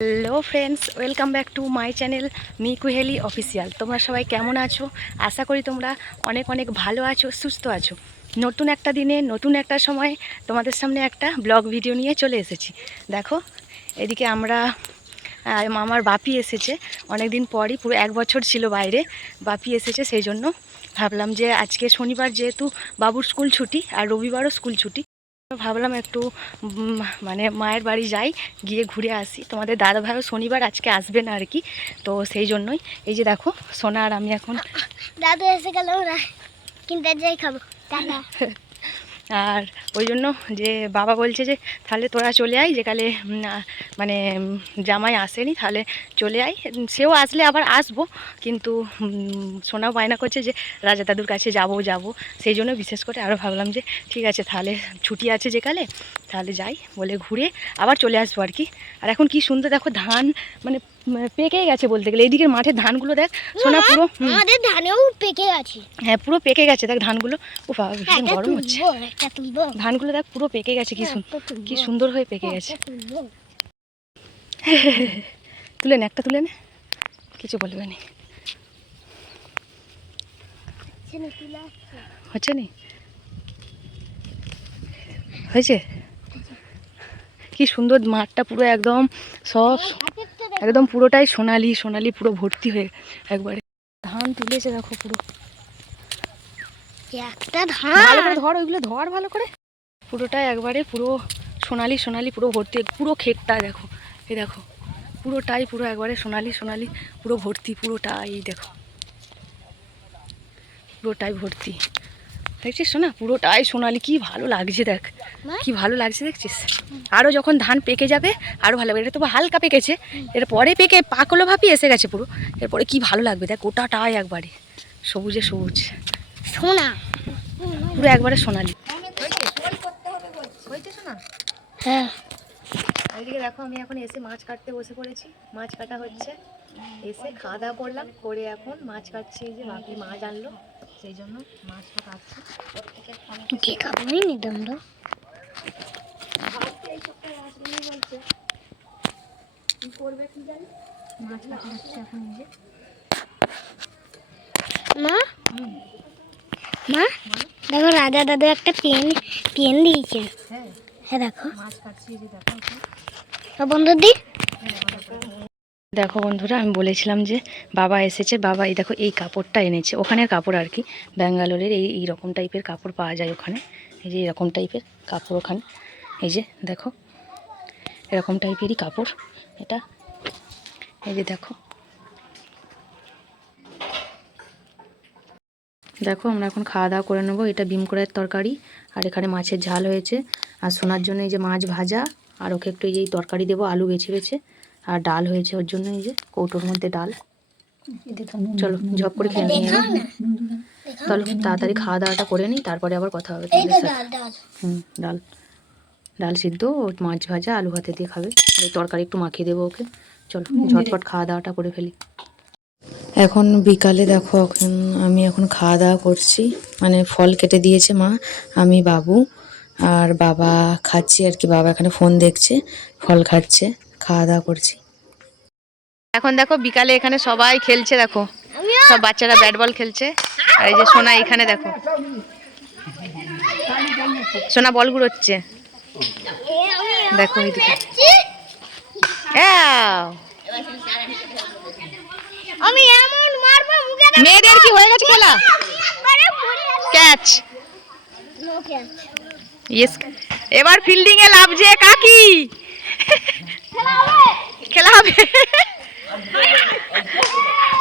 Hello friends welcome back to my channel me Kuheli official তোমরা সবাই কেমন আছো? আশা করি তোমরা অনেক অনেক ভালো আছো, সুস্থ আছো। নতুন একটা দিনে, নতুন একটা সময় তোমাদের সামনে একটা ব্লগ ভিডিও নিয়ে চলে এসেছি। দেখো, এদিকে আমরা আমার বাপি এসেছে। অনেক দিন পরই, পুরো এক বছর ছিল বাইরে, বাপি এসেছে সেই জন্য। ভাবলাম যে আজকে শনিবার যেহেতু বাবুর স্কুল ছুটি আর রবিবারও স্কুল ছুটি ভাবলাম একটু মানে মায়ের বাড়ি যাই গিয়ে ঘুরে আসি। তোমাদের দাদা ভাইও শনিবার আজকে আসবে না আর কি তো সেই জন্যই। এই যে দেখো সোনা আর আমি এখন দাদু এসে গেল কিনতে যাই খাব। টাটা। আর ওই জন্য যে বাবা বলছে যে, তাহলে তোরা চলে আয় যেকালে মানে জামাই আসেনি, তাহলে চলে আয়। সেও আসলে আবার আসব, কিন্তু সোনাও বায়না করছে যে, রাজা দাদুর কাছে যাব যাব। সেই জন্য বিশেষ করে আরও ভাবলাম যে, ঠিক আছে, তাহলে ছুটি আছে যেকালে তাহলে যাই বলে ঘুরে আবার চলে আসব আর কি। আর এখন কি সুন্দর দেখো ধান মানে পেকে গেছে বলতে গেলে। এইদিকের মাঠের ধানগুলো দেখ সোনা পুরো আমাদের ধানেও পেকে আছে হ্যাঁ পুরো পেকে গেছে। দেখ ধানগুলো ও বাবা ভীষণ গরম হচ্ছে। ধানগুলো দেখ পুরো পেকে গেছে কি সুন্দর কি সুন্দর হয়ে পেকে গেছে। তুলে নে একটা তুলে নে। কিছু বলবে না। হচ্ছে নি হয়েছে? কি সুন্দর মাঠটা পুরো একদম সব। একদম পুরোটাই সোনালি সোনালি পুরো ভর্তি হয়ে একবারে। ধান তুলেছে দেখো পুরো। একটা ধান! ভালো করে ধর ওইগুলো ধর ভালো করে। পুরোটাই একবারে পুরো সোনালি সোনালি পুরো ভর্তি পুরো ক্ষেতটা দেখো। এই দেখো পুরোটাই পুরো একবারে সোনালি সোনালি পুরো ভর্তি পুরোটাই দেখো। পুরোটাই ভর্তি। দেখছিস শোনা? পুরোটাই সোনালি কি ভালো লাগছে দেখ? কি ভালো লাগছে দেখছিস? আরও যখন ধান পেকে যাবে আরও ভালো লাগবে। এটা তো হালকা পেকেছে। এরপরে পেকে পাকলো ভাবি এসে গেছে পুরো। এরপরে কি ভালো লাগবে দেখ গোটাটাই একবারে। সবুজে সবুজ। সোনা। পুরো একবারে সোনালি। হ্যাঁ। এইদিকে দেখো আমি এখন এসে মাছ কাটতে বসে পড়েছি। মাছ কাটা হচ্ছে। এসে খাওয়া দাওয়া করলাম করে এখন মাছ কাটছি। যে বাপি মাছ আনলো। সেই জন্য মাছটা কাটছি এখন মা? মা? দেখো রাজা দাদু একটা পেন পেন দিয়েছে। হ্যাঁ। হ্যাঁ দেখো। মাছ কাটছি যে দেখো। দেখো বন্ধুরা, আমি বলেছিলাম যে বাবা এসেছে, বাবা এই দেখো এই কাপড়টা এনেছে। ওখানের কাপড় আর কি, ব্যাঙ্গালোরের এই এই রকম টাইপের কাপড় পাওয়া যায় ওখানে। এই যে এরকম টাইপের কাপড় ওখানে। এই যে দেখো, এরকম টাইপেরই কাপড় এটা। এই যে দেখো। দেখো, আমরা এখন খাওয়া দাওয়া করে নেব। এটা বিম করার তরকারি, আর এখানে মাছের ঝাল হয়েছে। আর সোনার জন্য এই যে মাছ ভাজা, আর ওকে একটু এই তরকারি দেবো, আলু বেছে বেছে। আর ডাল হয়েছে ওর জন্য এই যে কৌটোর মধ্যে ডাল। চলো ঝপ করে খেয়ে নিই। চলো তাড়াতাড়ি খাওয়া দাওয়াটা করে নিই তারপরে আবার কথা হবে হুম ডাল। ডাল সিদ্ধ ও মাছ ভাজা আলু ভাতে দিয়ে খাবে। তরকারি একটু মাখিয়ে দেবো ওকে। চলো ঝটপট খাওয়া দাওয়াটা করে ফেলি। এখন বিকালে দেখো এখন আমি এখন খাওয়া দাওয়া করছি। মানে ফল কেটে দিয়েছে মা আমি বাবু। আর বাবা খাচ্ছি আর কি বাবা এখানে ফোন দেখছে ফল খাচ্ছে। খাওয়া দাওয়া করছি। এখন দেখো বিকালে এখানে সবাই খেলছে দেখো। সব বাচ্চারা ব্যাট বল খেলছে। আর এই যে সোনা এখানে দেখো। সোনা বল ঘুরোচ্ছে। দেখো এইদিকে আমি এমন মারবো মুখে মেয়েদের কি হয়ে গেছে খেলা। ক্যাচ। ইয়েস এবার ফিল্ডিং এ লাভছে কাকি। খেলা হবে?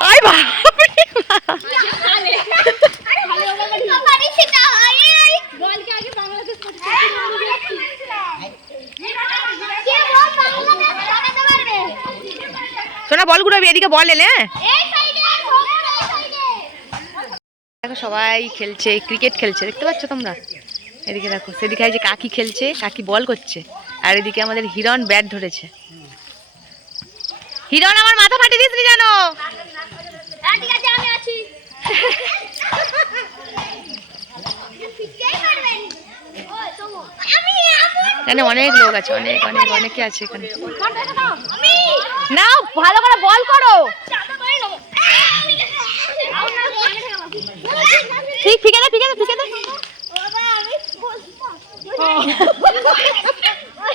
আই? সোনা, বল ঘুরাবি এদিকে বল এলে হ্যাঁ? দেখো, সবাই খেলছে ক্রিকেট খেলছে, দেখতে পাচ্ছ তোমরা এদিকে দেখো, সেদিকে যে কাকি খেলছে, কাকি বল করছে আর এদিকে আমাদের হিরণ ব্যাট ধরেছে। হিরণ আমার মাথা ফাটিয়ে দিস নি জানো এখানে অনেক লোক আছে অনেক অনেক অনেকে আছে এখানে। নাও ভালো করে বল করো। ঠিক ঠিক আছে ঠিক আছে ঠিক আছে।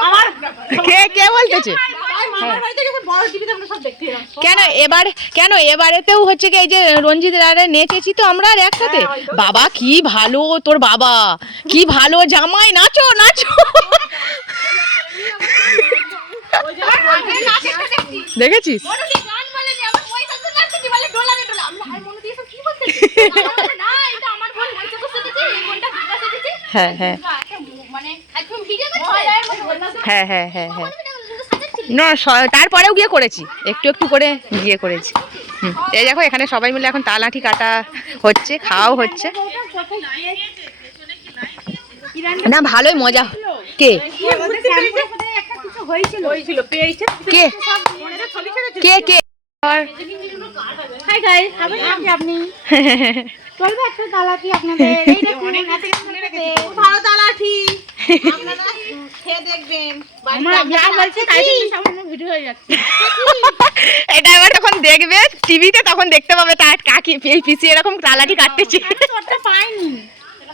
আমার কে কে বলতেছে? কেন এবার কেন এবারেতেও হচ্ছে কি এই যে রঞ্জিত নেচেছি তো আমরা আর একসাথে? বাবা কি ভালো তোর বাবা। কি ভালো জামাই নাচো নাচো। দেখেছিস? হ্যাঁ হ্যাঁ। হ্যাঁ হ্যাঁ হ্যাঁ হ্যাঁ। না স- তারপরেও গিয়ে করেছি। একটু একটু করে গিয়ে করেছি। হুম। এই দেখো এখানে সবাই মিলে এখন তালাঠি কাটা হচ্ছে খাওয়াও হচ্ছে। না ভালোই মজা। কে? কে? কে কে? আপনাদের। ভালো তালাঠি। হয়ে এটা এবার যখন দেখবে টিভিতে তখন দেখতে পাবে তার কাকি এই পিসি এরকম তালাটি কাটতেছে।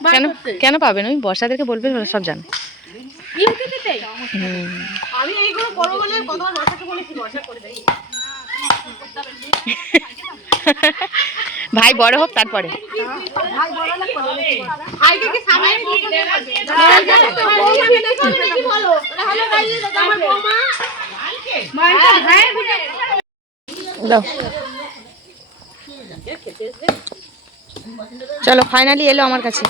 কেন কেন পাবেন ওই বর্ষাদেরকে বলবে ওরা সব জানো। আমি এইগুলো বলে বর্ষাকে বলেছি বর্ষা করে দেয় ভাই বড় হোক তারপরে। চলো ফাইনালি এলো আমার কাছে।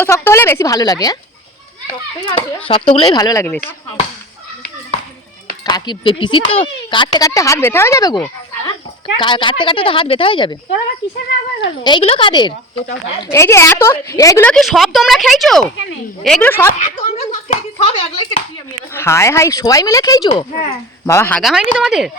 শক্ত হলে বেশি ভালো লাগে হ্যাঁ? শক্তগুলোই ভালো লাগে বেশ। কাকি পিসির তো কাটতে কাটতে হাত ব্যথা হয়ে যাবে গো। কা- কাটতে কাটতে তো হাত ব্যথা হয়ে যাবে। তোর আবার কিসের রাগ হয়ে গেল? এইগুলো কাদের? এই যে এত এগুলো কি সব তোমরা খেয়েছো? এগুলো সব হায় হায় সবাই মিলে খেয়েছো? বাবা হাগা হয়নি তোমাদের?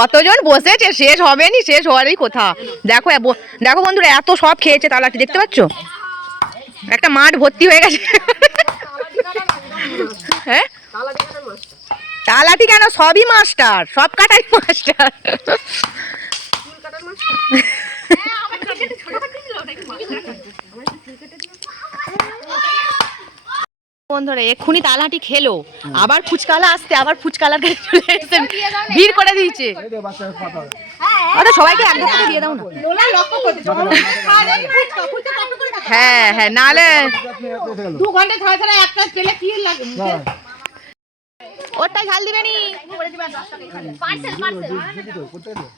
কতজন বসেছে? শেষ হবে নি শেষ হওয়ারই কথা। দেখো দেখো বন্ধুরা এত সব খেয়েছে তালাটি দেখতে পাচ্ছ? একটা মাঠ ভর্তি হয়ে গেছে। হ্যাঁ? তালাটি কেন? সবই মাস্টার সব কাটাই মাস্টার? বন্ধুরা এক্ষুনি তালাটি খেলো আবার ফুচকালা আসতে আবার ফুচকালার কাছে চলে এসে ভিড় করে দিয়েছে। আরে সবাইকে এক দিয়ে দাও না। হ্যাঁ হ্যাঁ নালে দু ঘণ্টা ছয় ছয় একটা পেলে কি লাগে ওরটাই ঝাল দিবে নি।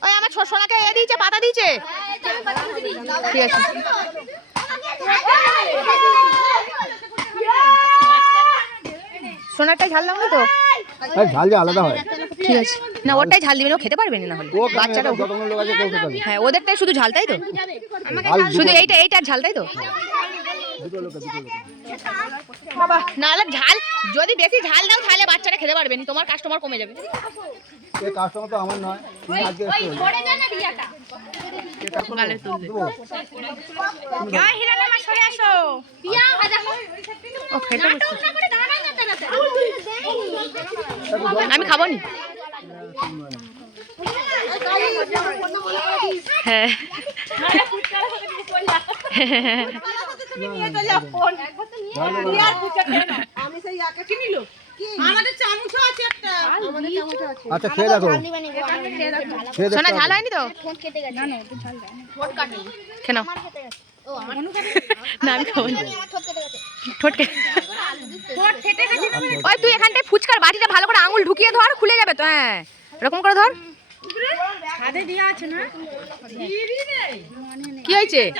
ওই আমার ছোট এ দিয়েছে পাতা দিয়েছে। ঠিক আছে। সোনারটাই ঝাল দাও না তো ঝাল যে আলাদা হয়। ঠিক আছে। না ওরটাই ঝাল দিবে না ও খেতে পারবে না হলে ও বাচ্চারা বাচ্চারা যত লোক আছে কেউ খেতে পারবে হ্যাঁ ওদেরটাই শুধু ঝাল তাই তো? শুধু এইটা এইটার ঝাল তাই তো? নাহলে ঝাল যদি বেশি ঝাল দাও তাহলে বাচ্চারা খেতে পারবে না। তোমার কাস্টমার কমে যাবে। কাস্টমার তো আমার নয় আজকে আমি খাব নি হ্যাঁ। আচ্ছা খেয়ে দেখো। খেয়ে ঝাল হয়নি তো? কেন না আমি খাব না ঠোঁট কেটে- ওই তুই এখানটায় ফুচকার বাটিটা ভালো করে আঙুল ঢুকিয়ে ধর খুলে যাবে তো হ্যাঁ। এরকম করে ধর। কি হয়েছে?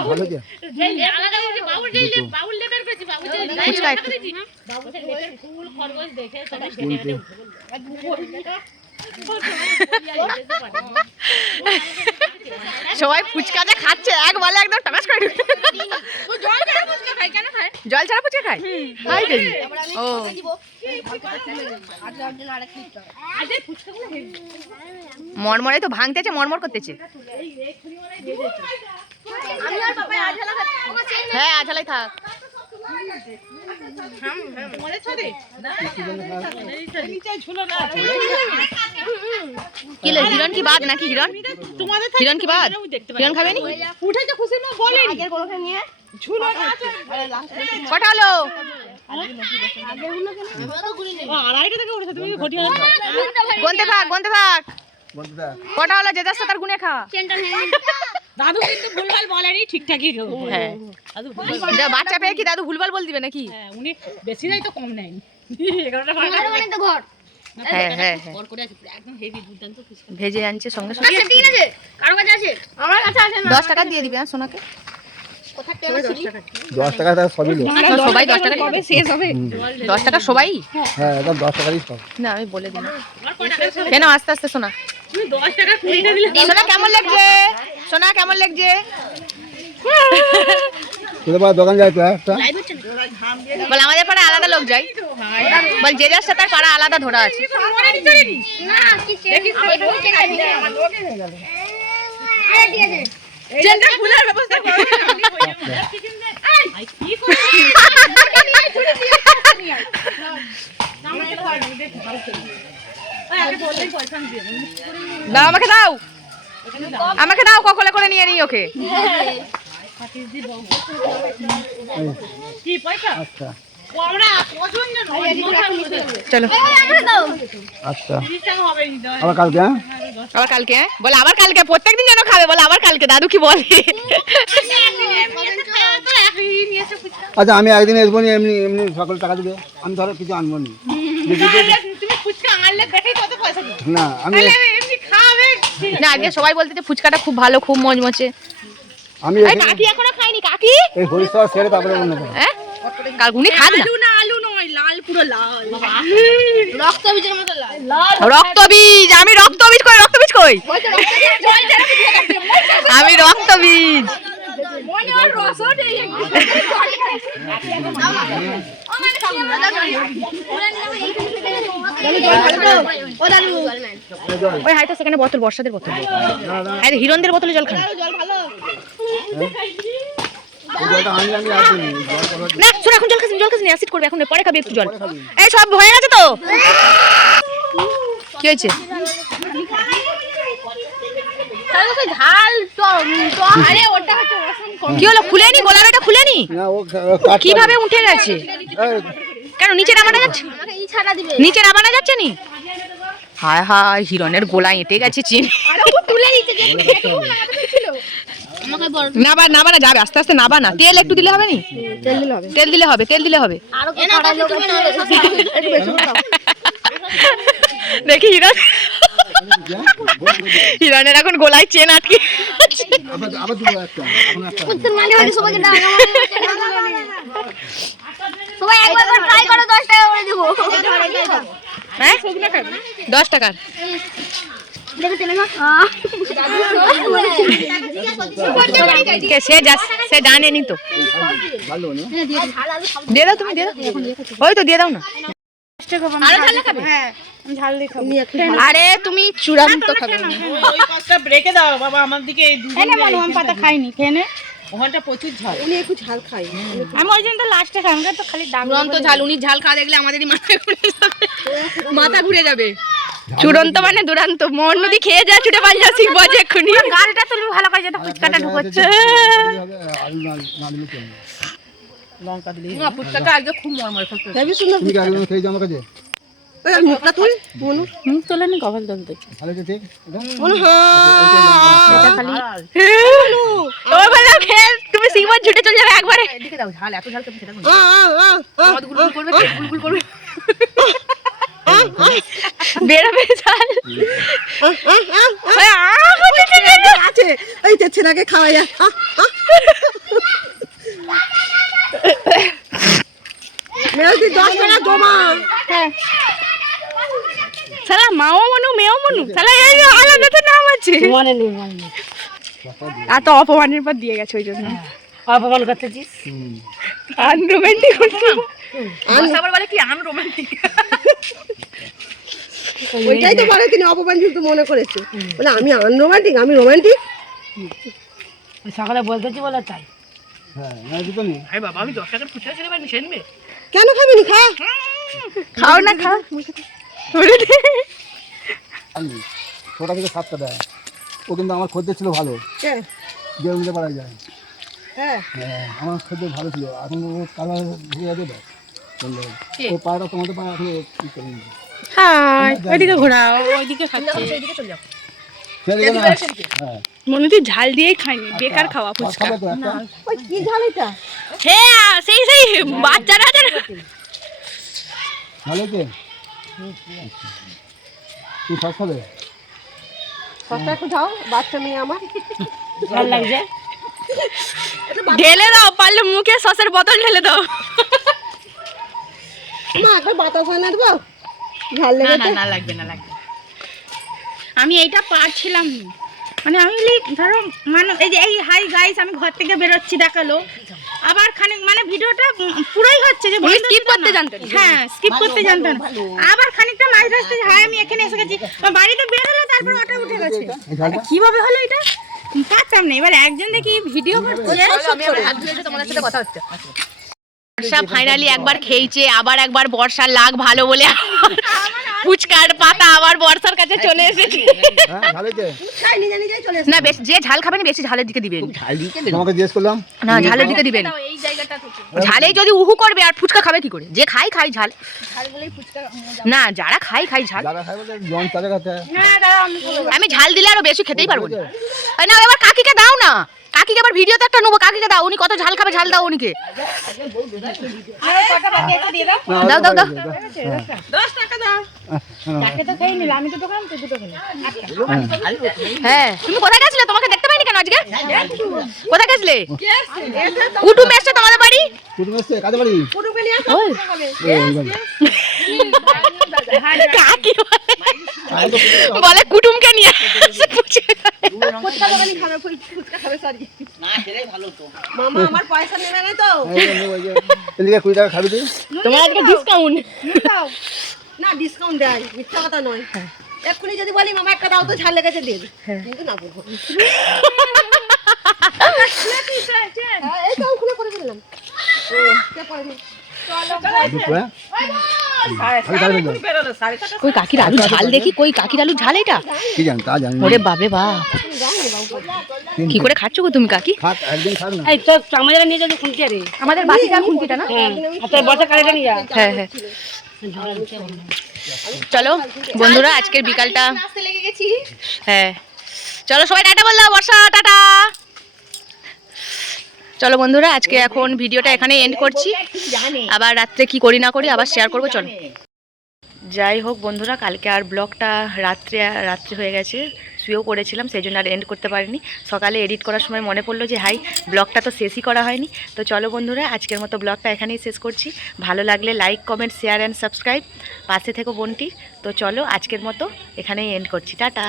ভালো যে ফুচকা একটু। সবাই ফুচকা যে খাচ্ছে এক বলে একদম টাকাস করে ঢুকে- জল ছাড়া ফুচকা খায় হাই দেবি ও। মরমরে তো ভাঙতেছে মরমর করতেছে। হ্যাঁ আঝালাই থাক। কি লে, হিরণ কি বাদ নাকি হিরণ? তোমাদের হিরণ কি বাদ হিরণ খাবে নি? উঠেছে খুশি না বলে ঝুলো ঘটি গন্তে থাক গন্তে থাক কটা হলো? যে যাচ্ছে তার গুনে খাওয়া। দাদু কিন্তু ভুলভাল বলেনি ঠিকঠাকই হ্যাঁ। বাচ্চা পেয়ে কি দাদু ভুলভাল বল দিবে নাকি? হ্যাঁ উনি বেশি নাই তো কম নেন বারোটা হ্যাঁ হ্যাঁ ভেজে আনছে সঙ্গে সঙ্গে। দশ টাকা দিয়ে দিবে সোনাকে? দশ টাকা টাকা সবই সবাই দশ টাকা কবে শেষ হবে? দশ টাকা সবাই? হ্যাঁ একদম দশ টাকারই সব। না আমি বলে দিলাম। কেন আস্তে আস্তে শোনা। সোনা কেমন লাগছে? সোনা কেমন লাগছে? তোদের পাড়ার দোকান যায় তো একটা বল আমাদের পাড়া আলাদা লোক যায়। বল যে যার সাথে পাড়া আলাদা ধরা আছে। দাও আমাকে দাও। আমাকে দাও ককলে করে নিয়ে নিই ওকে। আচ্ছা। চলো। আচ্ছা। আবার কালকে হ্যাঁ? আবার কালকে হ্যাঁ? বলে আবার কালকে প্রত্যেকদিন যেন খাবে বলে আবার কালকে দাদু কি বলে? আচ্ছা আমি একদিন আসব নি এমনি এমনি সকলে টাকা দিবে। আমি ধরো কিছু আনব নি। তুমি ফুচকা আনলে দেখেই কত পয়সা দিবে। না আমি না আজকে সবাই বলতে যে ফুচকাটা খুব ভালো খুব মজমচে আমি এই কাকি এখনও খাইনি কাকি? এই হরিশ্বর ছেড়ে তারপরে অন্য হ্যাঁ? কাল উনি খান না? আলু না আলু নয় লাল পুরো লাল। রক্ত বীজ আমি রক্ত বীজ কই রক্ত বীজ কই? আমি রক্ত বীজ। ওই হয়তো সেখানে বোতল বর্ষাদের বোতল। হ্যাঁ হিরণদের বোতলে জল খান। আর নি। শোন এখন জল জল খাসনি অ্যাসিড করবে এখন পরে খাবি একটু জল। এই সব হয়ে গেছে তো? কি হয়েছে? কি হলো না কীভাবে উঠে গেছে? কেন নিচে নামানো যাচ্ছে? নিচে নামানো যাচ্ছে নি? হায় হায় হিরণের গোলা এঁটে গেছে চিনি। নাবা নাবা না যাবে আস্তে আস্তে নাবা না। তেল একটু দিলে হবে নি? তেল দিলে হবে। তেল দিলে হবে দেখি হিরণ। হিরণের এখন গোলায় চেন আটকে। আছে। আবার আবার দুটো একটা এখন একটা সবাই একবার ট্রাই করো দশ টাকা করে দেবো হ্যাঁ দশ টাকার সে সে জানেনি তো দিয়ে দাও তুমি দিয়ে দাও। ওই তো দিয়ে দাও না। আরে তুমি চূড়ান্ত খাবে। না। ওই পাঁচটা ব্রেকে দাও বাবা আমার দিকে এই দুদিন এনে মনে আমি পাতা খাইনি খেয়ে ওখানটা প্রচুর ঝাল। আমি ওই জন্য তো লাস্টে খাই আমাকে তো খালি ডাক চূড়ান্ত ঝাল উনি ঝাল খাওয়া দেখলে আমাদেরই মাথা ঘুরে যাবে। মাথা ঘুরে যাবে। চূড়ান্ত মানে দুরান্ত। মন নদী খেয়ে যা ছুটে যা শিখব যে এক্ষুনি। গালটা ভালো করে যেটা ফুচকাটা ঢুকোচ্ছে আলু না না দিলে চলবে লঙ্কা দিলে না, ফুচকাটা আজকে খুব মরমর করতে তুমি কি একদিন খেয়েছো আমার কাছে মুখ তোলে নি কপাল তুলতে ভালো তো ঠিক এটা? তোমার ভালো খেয়ে তুমি শিখব ছুটে চলে যাবে একবারে এদিকে দাও ঝাল এত ঝাল কেমন সেটা গুলগুল করবে গুলগুল করবে বেরোবে ঝাল? আছে এই যে ছেনাকে খাওয়া যায় মেয়েটি দশ টাকা জমা শালা মাও মনু মেও মনু শালা এই যে আলাদাতে নাম আছে মনে নেই মনে নেই আর তো অপমানের পর দিয়ে গেছে ওই জন্য অপমান করতেছিস? আবার বলে কি ওইটাই তো বলে তিনি অপমানজনিত মনে করেছে। বলে আমি আনরোমান্টিক? আমি রোমান্টিক? সকালে বলতেছি বলে তাই। হ্যাঁ নেই। কেন খাবি খা। খাও না খাও আর থেকে সাতটা দেয়। ও কিন্তু আমার খদ্দের ছিল ভালো? যে উঠে পারা যায়। হ্যাঁ। হ্যাঁ আমার খদ্দের ভালো ছিল। এখন ও কালার যাবে দেয় ও পায়রা তোমাদের পায়রা এখন কি করে হাই ওইদিকে ঘোরাও ওইদিকে খাচ্ছে। সেদিকে না মনে হচ্ছে ঝাল দিয়েই খাইনি বেকার খাওয়া আর খাবে তো একটা? ওই কি ঝাল এটা? হ্যাঁ সেই সেই বাচ্চারা ভালো তুই সব খাবে? সবটা একটু বাচ্চা মেয়ে আমার। ভালো লাগছে? ঢেলে দাও পারলে মুখে সসের বোতল ঢেলে দাও। মা একবার বাতাস হয় না দেবো ঝাল লেগেছে? না লাগবে না লাগবে আমি এইটা পারছিলাম। মানে আমি ধরো মানে এই যে এই হাই গাইস আমি ঘর থেকে বেরোচ্ছি দেখাল। আবার খানিক মানে ভিডিওটা পুরোই হচ্ছে যে skip করতে। জানতে। হ্যাঁ স্কিপ করতে জানতাম না। আবার খানিকটা মাছ যে, হ্যাঁ আমি এখানে এসে গেছি। বা বের হলো তারপর অটো উঠে গেছে। কীভাবে হলো এটা? পারতাম না। এবার একজন দেখি ভিডিও করছে। বর্ষা ফাইনালি একবার খেয়েছে আবার একবার বর্ষার লাগ ভালো বলে ফুচকার পাতা আবার বর্ষার কাছে চলে এসেছে। হ্যাঁ নিজেই চলে না বেশ যে ঝাল খাবেন বেশি ঝালের দিকে দিবেন। তোমাকে জিজ্ঞেস করলাম? না ঝালের দিকে দিবেন। ঝালেই যদি উহু করবে আর ফুচকা খাবে কি করে? যে খাই খাই ঝাল। না যারা খাই খাই ঝাল। আমি ঝাল দিলে আরও বেশি খেতেই পারব না। তাই না এবার কাকিকে দাও না। কাকিকে আবার ভিডিওতে একটা নেব কাকিকে দাও উনি কত ঝাল খাবে ঝাল দাও উনিকে দাও, দাও, দাও। হ্যাঁ। দশ টাকা দাও তুমি কোথায় গেছিলে তোমাকে দেখতে আজকে কোথায় গেছিলে? কুটুম এসছে তোমাদের বাড়ি? কুটুম এসছে কাজে বাড়ি? বলে- কুটুমকে নিয়ে তোমার আজকে ডিসকাউন্ট দাও। না ডিসকাউন্ট দেয় মিথ্যা কথা নয়। এক্ষুনি যদি বলি মামা একটা দাও তো ঝাল লেগেছে দেবে কিন্তু না বলব। হ্যাঁ, এই তো খুলে করে হ্যাঁ? কই কাকির আলু ঝাল দেখি কই কাকির আলু ঝাল এটা? কি জানি তা জানি ওরে বাপরে বাপ। কি করে খাচ্ছ গো তুমি কাকি? খাক একদিন খাক না। এই তো আমাদের নিয়ে রে আমাদের না? আচ্ছা বসে কারেটা নিয়ে যা। হ্যাঁ হ্যাঁ। চলো, বন্ধুরা, আজকের বিকালটা। হ্যাঁ। চলো, সবাই টাটা বলল, বর্ষা, টাটা। চলো, বন্ধুরা, আজকে এখন ভিডিওটা এখানে এন্ড করছি। আবার রাত্রে কি করি না করি, আবার শেয়ার করব, চলো। যাই হোক বন্ধুরা, কালকে আর ব্লগটা রাত্রে রাত্রে হয়ে গেছে। শুয়েও করেছিলাম সেই জন্য আর এন্ড করতে পারিনি। সকালে এডিট করার সময় মনে পড়ল যে, হাই, ব্লগটা তো শেষই করা হয়নি। তো চলো বন্ধুরা, আজকের মতো ব্লগটা এখানেই শেষ করছি। ভালো লাগলে like comment share and subscribe পাশে থেকো বোনটি। তো চলো আজকের মতো এখানেই এন্ড করছি। টাটা।